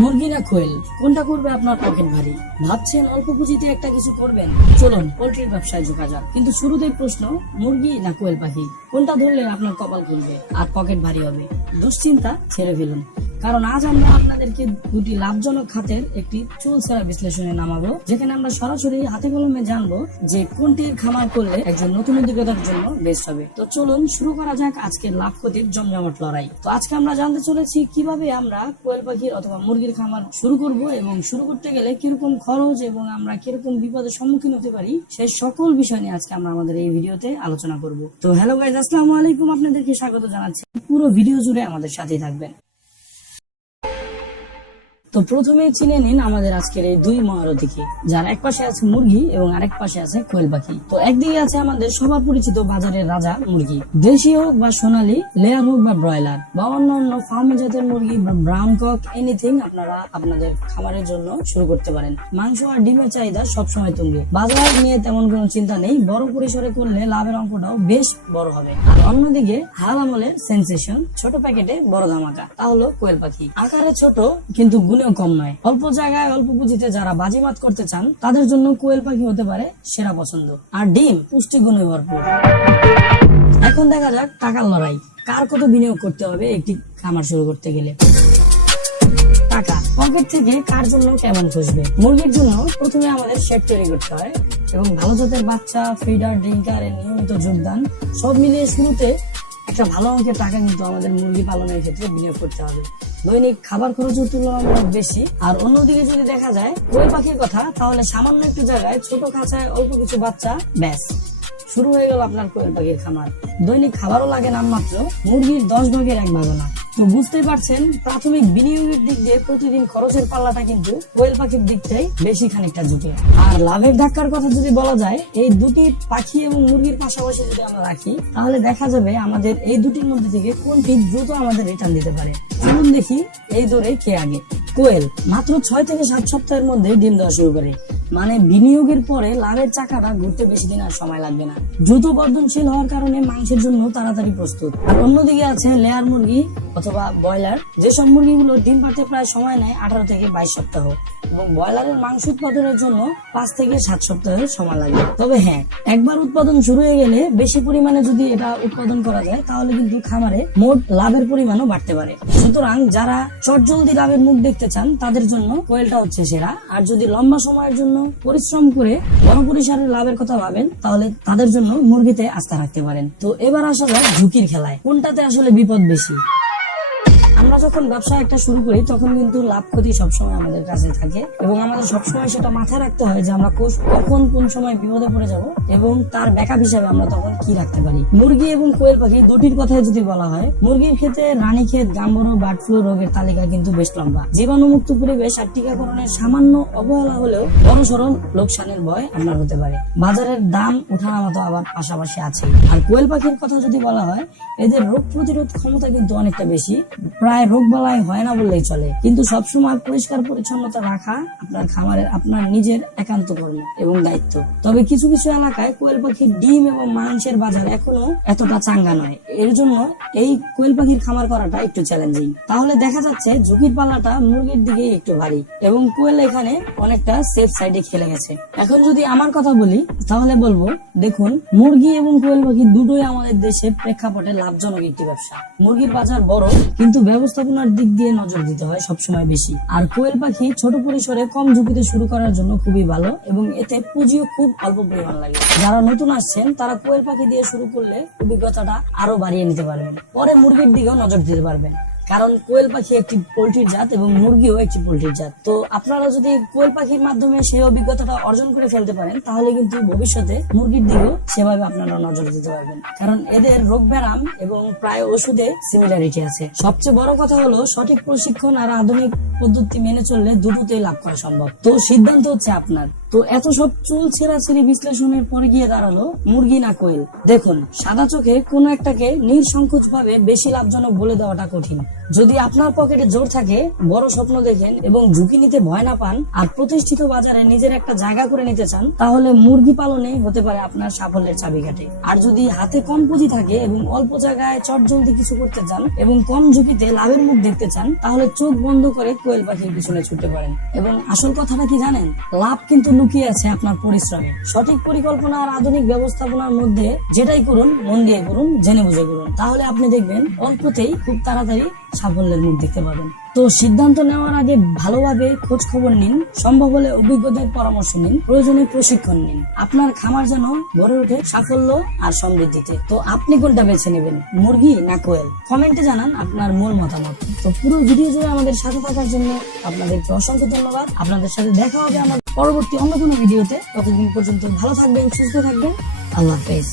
মুরগি না কোয়েল কোনটা করবে আপনার পকেট ভারী? ভাবছেন অল্প পুঁজিতে একটা কিছু করবেন? চলুন, পোল্ট্রির ব্যবসায় ঢোকা যাক। কিন্তু শুরুতেই প্রশ্ন, মুরগি না কোয়েল পাখি? কোনটা ধরলে আপনার কপাল খুলবে? আর পকেট ভারী হবে? দুশ্চিন্তা ছেড়ে ফেলুন। কারণ আজ আমরা আপনাদেরকে দুটি লাভজনক খাতের একটি চুল সেরা বিশ্লেষণে নামাবো, যেখানে আমরা সরাসরি হাতে কলমে জানব যে কোনটির খামার করলে একজন নতুন উদ্যোক্তার জন্য বেস্ট হবে। তো চলুন শুরু করা যাক আজকের লাভ ক্ষতির জমজমাট লড়াই। তো আজকে আমরা জানতে চলেছি কীভাবে আমরা কোয়েল পাখির অথবা মুরগির খামার শুরু করব এবং শুরু করতে গেলে কীরকম খরচ এবং আমরা কীরকম বিপদের সম্মুখীন হতে পারি সেই সকল বিষয় নিয়ে আজকে আমরা আমাদের এই ভিডিওতে আলোচনা করব। তো হ্যালো গাইজ আসসালামু আলাইকুম, আপনাদেরকে স্বাগত জানাচ্ছি। পুরো ভিডিও জুড়ে আমাদের সাথেই থাকবেন। তো প্রথমে চিনে নিন আমাদের আজকের এই দুই মহারথীকে, যার এক পাশে আছে মুরগি এবং আরেক পাশে আছে কোয়েল পাখি। তো একদিকে আছে আমাদের সবার পরিচিত বাজারের রাজা মুরগি। দেশি হোক বা সোনালী, লেয়ার হোক বা ব্রয়লার, বা অন্যান্য ফার্ম জাতের মুরগি বা ব্রাউন কক এনিথিং আপনারা আপনাদের খামারের জন্য শুরু করতে পারেন। মাংস আর ডিমের চাহিদা সবসময় তুঙ্গে। বাজার নিয়ে তেমন কোনো চিন্তা নেই, বড় পরিসরে করলে লাভের অঙ্কটাও বেশ বড় হবে। আর অন্যদিকে হাল আমলের সেন্সেশন ছোট প্যাকেটে বড় ধামাকা, তা হলো কোয়েল পাখি। আকারে ছোট, কিন্তু গুণেও কম নয়। অল্প জায়গায় অল্প পুঁজিতে যারা বাজিমাত করতে চান, তাদের জন্য কোয়েল পাখি হতে পারে সেরা পছন্দ। আর ডিম পুষ্টি গুণে ভরপুর। এখন দেখা যাক টাকার লড়াই। কার কত বিনিয়োগ করতে হবে একটি খামার শুরু করতে গেলে? টাকা, পকেট থেকে কার জন্য কেমন খুঁজবে? মুরগির জন্য প্রথমে আমাদের শেড তৈরি করতে হয় এবং ভালো জাতের বাচ্চা, ফিডার, ড্রিঙ্কার, এর নিয়মিত যোগদান, সব মিলিয়ে শুরুতে একটা ভালো অঙ্কের টাকা কিন্তু আমাদের মুরগি পালনের ক্ষেত্রে বিনিয়োগ করতে হবে। দৈনিক খাবার খরচের তুলনামূলক বেশি। আর অন্যদিকে যদি দেখা যায় কোয়েল পাখির কথা, তাহলে সামান্য একটু জায়গায় ছোট খাঁচায় অল্প কিছু বাচ্চা, ব্যাস। শুরু হয়ে গেল আপনার কোয়েল পাখির খামার। দৈনিক খাবারও লাগে নামমাত্র মুরগির দশ ভাগের এক ভাগও না। তো বুঝতেই পারছেন, প্রাথমিক বিনিয়োগের দিক দিয়ে প্রতিদিন খরচের পাল্লাটা কিন্তু কোয়েল পাখির দিকটাই বেশি খানিকটা ঝুঁকে আর লাভের ধাক্কার কথা যদি বলা যায়, এই দুটি পাখি এবং মুরগির পাশাপাশি যদি আমরা রাখি, তাহলে দেখা যাবে আমাদের এই দুটির মধ্যে থেকে কোনটি দ্রুত আমাদের রিটার্ন দিতে পারে। চলুন দেখি এই দৌড়ে কে আগে। কোয়েল, মাত্র ছয় থেকে সাত সপ্তাহের মধ্যে ডিম দেওয়া শুরু করে। মানে বিনিয়োগের পরে লাভের চাকাটা ঘুরতে বেশি দিন আর সময় লাগবে না। দ্রুত বর্ধনশীল হওয়ার কারণে মাংসের জন্য তাড়াতাড়ি প্রস্তুত। আর অন্যদিকে আছে লেয়ার মুরগি অথবা ব্রয়লার। যেসব মুরগিগুলো ডিম পাতে প্রায় সময় নেয় আঠারো থেকে বাইশ সপ্তাহ। এবং ব্রয়লারের মাংস উৎপাদনের জন্য পাঁচ থেকে সাত সপ্তাহের সময় লাগে তবে হ্যাঁ একবার উৎপাদন শুরু হয়ে গেলে বেশি পরিমাণে যদি এটা উৎপাদন করা যায়, তাহলে কিন্তু খামারে মোট লাভের পরিমাণও বাড়তে পারে। সুতরাং যারা চটজলদি লাভের মুখ দেখতে চান, তাদের জন্য কোয়েলটা হচ্ছে সেরা। আর যদি লম্বা সময়ের জন্য পরিশ্রম করে বড় লাভের কথা ভাবেন, তাহলে তাদের জন্য মুরগিতে আস্থা রাখতে পারেন। তো এবার আসা যাক ঝুঁকির খেলায়। কোনটাতে আসলে বিপদ বেশি? যখন ব্যবসা একটা শুরু করি, তখন কিন্তু লাভ ক্ষতি সবসময় আমাদের কাছে থাকে এবং আমাদের সবসময় সেটা মাথায় রাখতে হয় যে আমরা কখন কোন সময় বিপদে পড়ে যাব এবং তার ব্যাকআপ হিসাবে আমরা তখন কি রাখতে পারি। মুরগি এবং কোয়েল পাখি দুটির কথাই যদি বলা হয়, মুরগির ক্ষেত্রে রানীক্ষেত, গাম্বরো বার্ড ফ্লু রোগের তালিকা কিন্তু বেশ লম্বা। জীবাণুমুক্ত পরিবেশ আর টিকাকরণের সামান্য অবহেলা হলেও সড়ন লোকসানের ভয় আপনার হতে পারে। বাজারের দাম ওঠানামা তো আবার পাশাপাশি আছে আর কোয়েল পাখির কথা যদি বলা হয়, এদের রোগ প্রতিরোধ ক্ষমতা কিন্তু অনেকটা বেশি। প্রায় রোগ বালাই হয় না বললেই চলে। কিন্তু সবসময় পরিষ্কার পরিচ্ছন্নতা রাখা আপনার খামারের, আপনার নিজের একান্ত কর্ম এবং দায়িত্ব। তবে কিছু কিছু এলাকায় কোয়েল পাখির ডিম এবং মাংসের বাজার এখনও এতটা চাঙ্গা নয়। এর জন্য এই কোয়েল পাখির খামার করাটা একটু চ্যালেঞ্জিং তাহলে দেখা যাচ্ছে ঝুঁকির পাল্লাটা মুরগির দিকে একটু ভারী এবং কোয়েল এখানে অনেকটা সেফ সাইডে খেলে গেছে। এখন যদি আমার কথা বলি, তাহলে বলব, দেখুন, মুরগি এবং কোয়েল পাখি দুটোই আমাদের দেশে প্রেক্ষাপটে লাভজনক একটি ব্যবসা। মুরগির বাজার বড়, কিন্তু ব্যবস্থাপনার দিক দিয়ে নজর দিতে হয় সবসময় বেশি। আর কোয়েল পাখি ছোট পরিসরে কম ঝুঁকিতে শুরু করার জন্য খুবই ভালো এবং এতে পুঁজিও খুব অল্প পরিমাণ লাগে। যারা নতুন আসছেন, তারা কোয়েল পাখি দিয়ে শুরু করলে অভিজ্ঞতাটা আরও বাড়িয়ে নিতে পারবেন। পরে মুরগির দিকেও নজর দিতে পারবেন। কারণ কোয়েল পাখি একটি পোল্ট্রির জাত এবং মুরগিও একটি পোল্ট্রির জাত। তো আপনারা যদি কোয়েল পাখির মাধ্যমে সেই অভিজ্ঞতাটা অর্জন করে ফেলতে পারেন, তাহলে কিন্তু ভবিষ্যতে মুরগির দিকেও সেভাবে আপনারা নজর দিতে পারবেন। কারণ এদের রোগ ব্যারাম এবং প্রায় ওষুধে সিমিলারিটি আছে। সবচেয়ে বড় কথা হলো, সঠিক প্রশিক্ষণ আর আধুনিক পদ্ধতি মেনে চললে দুটোতেই লাভ করা সম্ভব। তো সিদ্ধান্ত হচ্ছে আপনার। তো এত সব চুল ছেঁড়াছেড়ি বিশ্লেষণের পরে গিয়ে দাঁড়াল মুরগি না কোয়েল। দেখুন, সাদা চোখে কোনো একটাকে নির্সংকোচ ভাবে বেশি লাভজনক বলে দেওয়াটা কঠিন। যদি আপনার পকেটে জোর থাকে, বড় স্বপ্ন দেখেন এবং ঝুঁকি নিতে ভয় না পান আর প্রতিষ্ঠিত বাজারে নিজের একটা জায়গা করে নিতে চান, তাহলে মুরগি পালনে হতে পারে আপনার সাফল্যের চাবিকাঠি। আর যদি হাতে কম পুঁজি থাকে এবং অল্প জায়গায় চট জলদি কিছু করতে চান এবং কম ঝুঁকিতে লাভের মুখ দেখতে চান, তাহলে চোখ বন্ধ করে কোয়েল পাখির পিছনে ছুটতে পারেন। এবং আসল কথাটা কি জানেন? লাভ কিন্তু লুকিয়ে আছে আপনার পরিশ্রমে। সঠিক পরিকল্পনা আর আধুনিক ব্যবস্থাপনার মধ্যে যেটাই করুন, মন দিয়ে করুন, জেনে বুঝে করুন। তাহলে আপনি দেখবেন অল্পতেই খুব তাড়াতাড়ি সাফল্যের মুখ দেখতে পাবেন। তো সিদ্ধান্ত নেওয়ার আগে ভালোভাবে খোঁজ খবর নিন, সম্ভব হলে অভিজ্ঞদের পরামর্শ নিন প্রয়োজনে প্রশিক্ষণ নিন। আপনার খামার যেন গড়ে ওঠে সাফল্য আর সমৃদ্ধিতে। তো আপনি কোনটা বেছে নেবেন, মুরগি না কোয়েল? কমেন্টে জানান আপনার মূল মতামত। তো পুরো ভিডিও জুড়ে আমাদের সাথে থাকার জন্য আপনাদেরকে অসংখ্য ধন্যবাদ। আপনাদের সাথে দেখা হবে আমাদের পরবর্তী অন্য কোনো ভিডিওতে। ততদিন পর্যন্ত ভালো থাকবেন, সুস্থ থাকবেন। আল্লাহ হাফেজ।